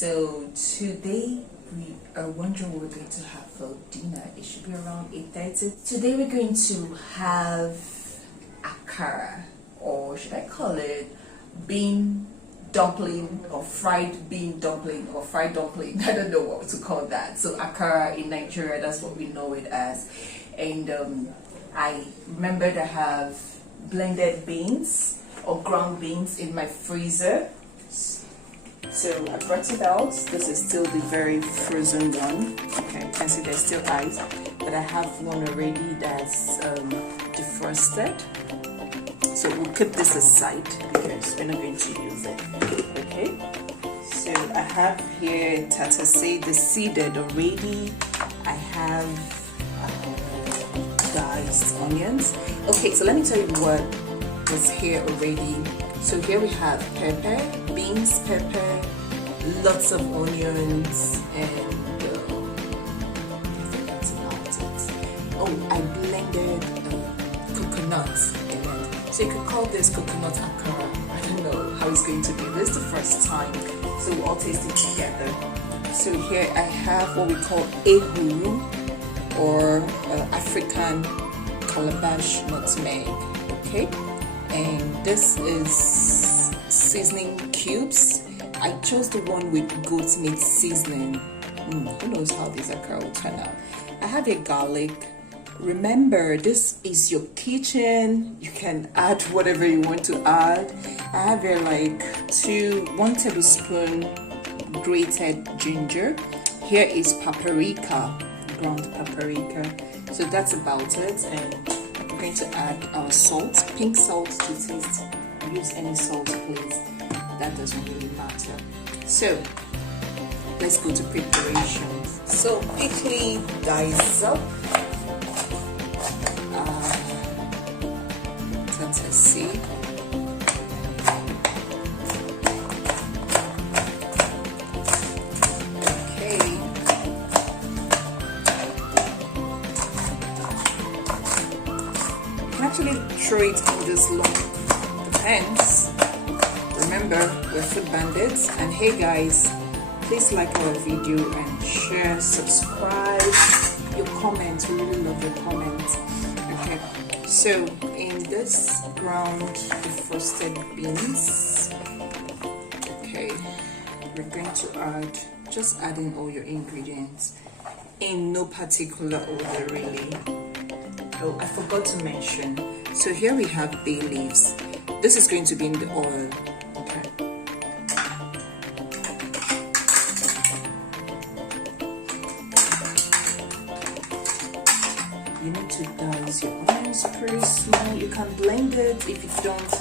So today we are wondering what we're going to have for dinner. It should be around 8:30. Today we're going to have akara, or should I call it bean dumpling, or fried bean dumpling, or fried dumpling. I don't know what to call that. So akara in Nigeria, that's what we know it as. And I remembered I have blended beans or ground beans in my freezer. So I brought it out. This is still the very frozen one. Okay, you can see there's still ice, but I have one already that's defrosted. So we'll keep this aside because we're not going to use it. Okay, so I have here tatasay, the seeded already. I have diced onions. Okay, so let me tell you what is here already. So here we have pepper, beans, pepper, lots of onions, and I think that's about it. Oh, I blended coconut in it. So you could call this coconut akara. I don't know how it's going to be. This is the first time, so we'll all taste it together. So here I have what we call ehuru, or African calabash nutmeg. Okay. And this is seasoning cubes. I chose the one with goat meat seasoning. Who knows how this akara will turn out. I have a garlic. Remember, this is your kitchen. You can add whatever you want to add. I have here like 1 tablespoon grated ginger. Here is paprika, ground paprika. So that's about it. And going to add our salt, pink salt to taste. Use any salt, please. That doesn't really matter. So let's go to preparation. So quickly dice up tatasay. Actually throw it in this long pans. Remember, we're food bandits. And hey guys, please like our video and share, subscribe, your comments. We really love your comments. Okay, so in this ground defrosted beans, okay, we're going to add, just adding all your ingredients in no particular order really. Oh, I forgot to mention. So here we have bay leaves. This is going to be in the oil. Okay. You need to dice your onions pretty small. You can blend it if you don't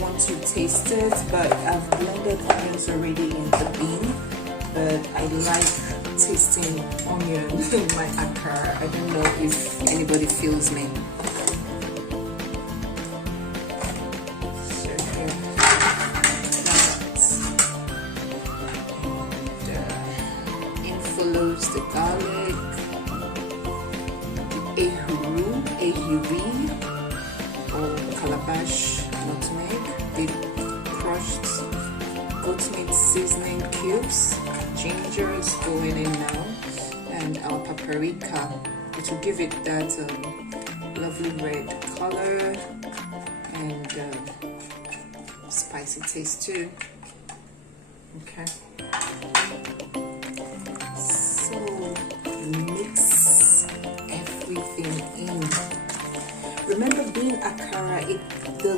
want to taste it, but I've blended onions already in the bean. But I like tasting onion in my akara. I don't know if anybody feels me. So here, and in follows the garlic, the ehuru, or calabash nutmeg, the crushed goat meat seasoning cubes. Ginger is going in now, and our paprika, which will give it that lovely red color and spicy taste too. Okay, so mix everything in. Remember, being akara, the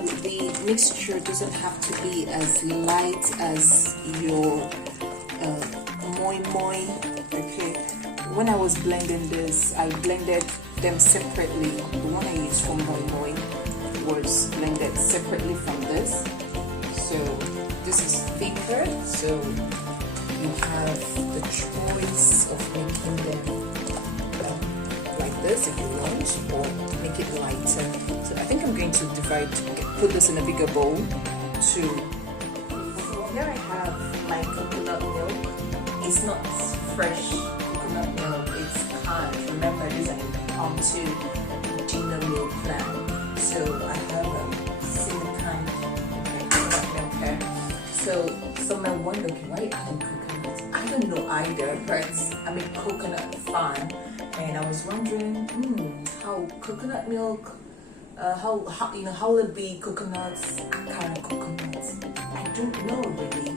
mixture doesn't have to be as light as your moi moi. Okay, when I was blending this, I blended them separately. The one I used for moi moi was blended separately from this. So this is thicker, so you have the choice of making them like this if you want, or make it lighter. So I think I'm going to put this in a bigger bowl too. Here I have my coconut milk. It's not fresh coconut milk, it's canned. Remember, this is an impromptu dinner meal plan. So I have silicone coconut milk here. So some might wonder, okay, why are you adding coconut? either, but I'm a coconut fan, and I was wondering, how coconut milk, how how will it be coconuts, Akara coconuts? I don't know really,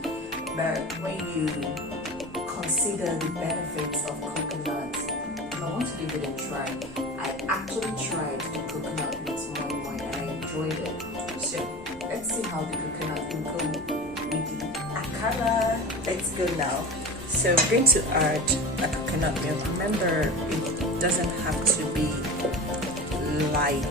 but when you consider the benefits of coconuts, I want to give it a try. I actually tried the coconut with moi and I enjoyed it. So let's see how the coconut will go with the Akara. Let's go now. So we're going to add a coconut milk. Remember, it doesn't have to be light.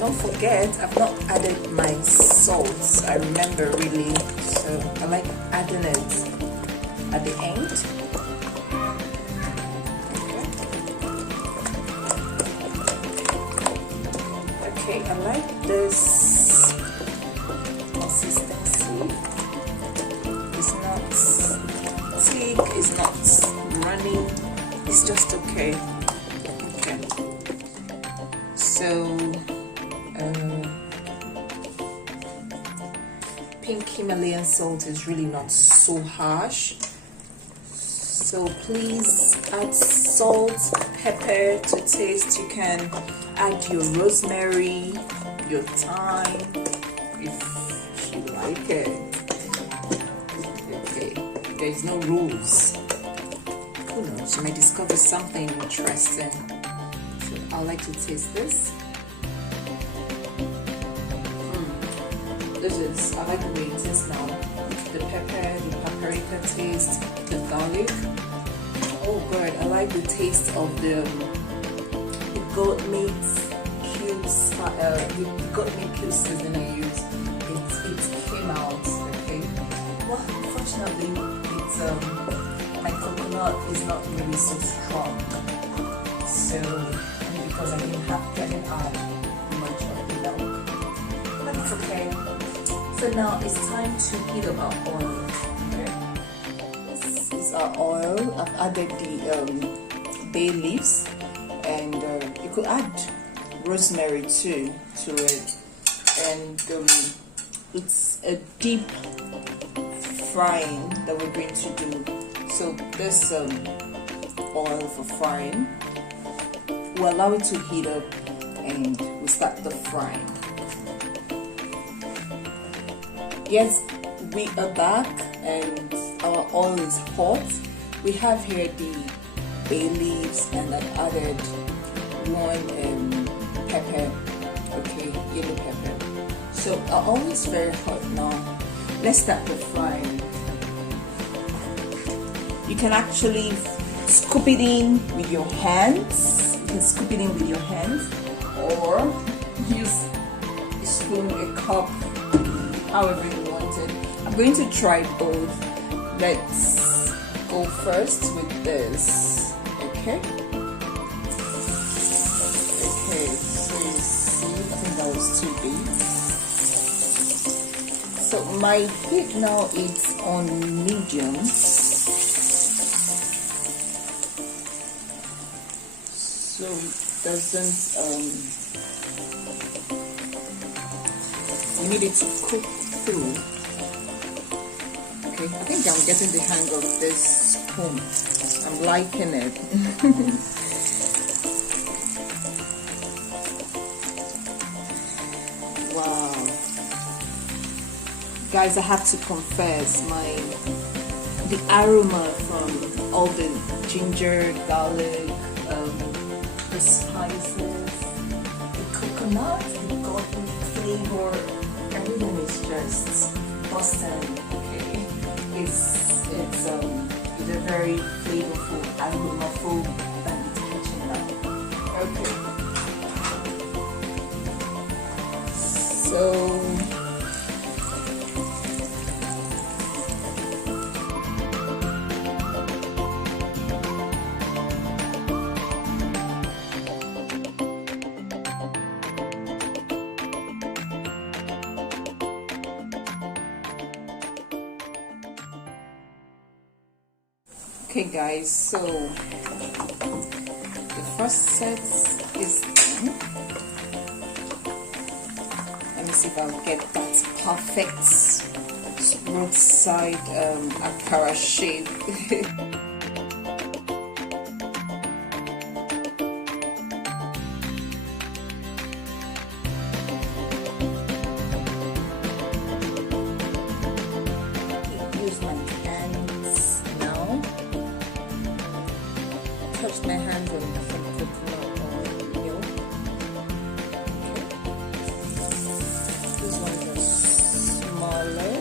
Don't forget, I've not added my salt. I remember really, so I like adding it at the end. Okay, I like this consistency. It's not thick, it's not runny, it's just okay. Okay, so pink Himalayan salt is really not so harsh, so please add salt, pepper to taste. You can add your rosemary, your thyme if you like it. Okay, there's no rules. Who knows, you may discover something interesting. So I like to taste this. I like the way it is now. The pepper, the paprika taste, the garlic. Oh good, I like the taste of the goat meat cubes. The goat meat cubes seasoning I use. It came out okay. Well, unfortunately, my coconut is not really so strong. So because I didn't add much of the milk, but it's okay. So now it's time to heat up our oil. Okay, this is our oil. I've added the bay leaves, and you could add rosemary too to it. And it's a deep frying that we're going to do. So this oil for frying, we'll allow it to heat up, and we start the frying. Yes, we are back and our oil is hot. We have here the bay leaves, and I added one pepper, okay, yellow pepper. So our oil is very hot now. Let's start the frying. You can actually scoop it in with your hands. You can scoop it in with your hands, or use a spoon, a cup, however you want it. I'm going to try both. Let's go first with this. Okay. Okay, so you see, I think that was too big. So my heat now is on medium. So it doesn't you need it to cook through. Okay, I think I'm getting the hang of this spoon. I'm liking it. Wow. Guys, I have to confess, the aroma from all the ginger, garlic, the spices, the coconut, the golden flavor, everything is just awesome. Okay, it's a very flavorful, aromaful, and it's catching up. Okay, so okay guys, so the first set is done. Let me see if I'll get that perfect both side Akara shape. Use my hands now. Touch my hands on some coconut oil. This one is smaller.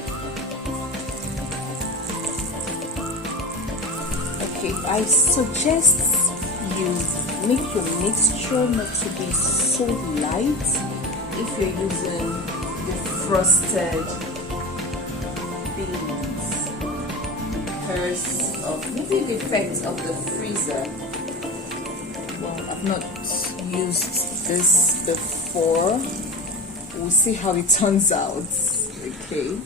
Okay, I suggest you make your mixture not to be so light if you're using the frosted beans because of maybe the effects of the freezer. Well, I've not used this before. We'll see how it turns out. Okay.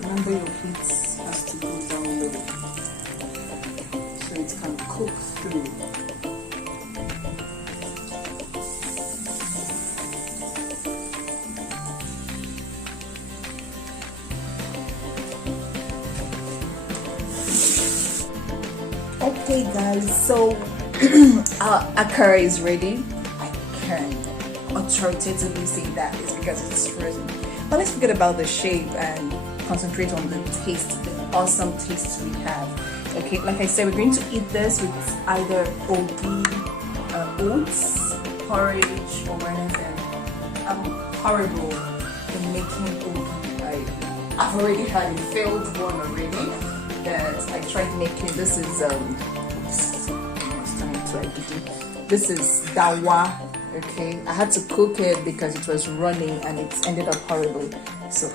Remember your heat has to go down low so it can cook through. Okay guys, so our akara is ready. I can authoritatively say that is because it's frozen. But let's forget about the shape and concentrate on the taste, the awesome taste we have. Okay, like I said, we're going to eat this with either ogi, oats, porridge, or anything. I'm horrible in making ogi. I've already had a failed one already that I tried making. This is this is dawa. Okay, I had to cook it because it was running and it ended up horribly. So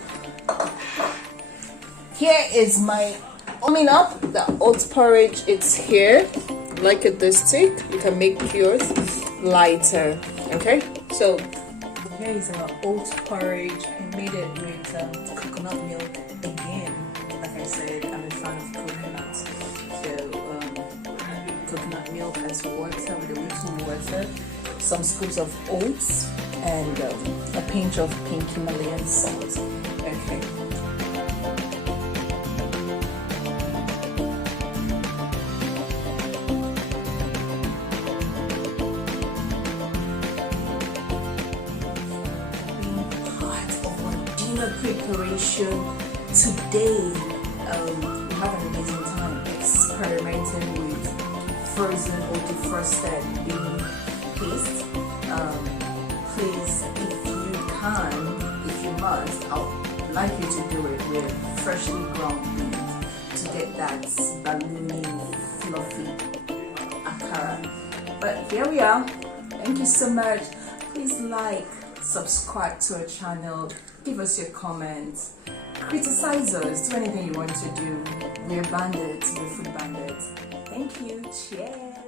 here is my warming up the oat porridge. It's here. Like it this thick, you can make yours lighter. Okay, so here is our oat porridge. I made it with coconut milk again. Like I said, I'm a fan of coconut. So coconut milk as water with a little water, some scoops of oats, and a pinch of pink Himalayan salt. Okay. Preparation today. We have an amazing time experimenting with frozen or defrosted bean paste. Please, if you can, if you must, I'd like you to do it with freshly ground beans to get that balloony, fluffy akara. But here we are. Thank you so much. Please like, subscribe to our channel, give us your comments, criticize us, do anything you want to do. We're bandits, we're food bandits. Thank you. Cheers.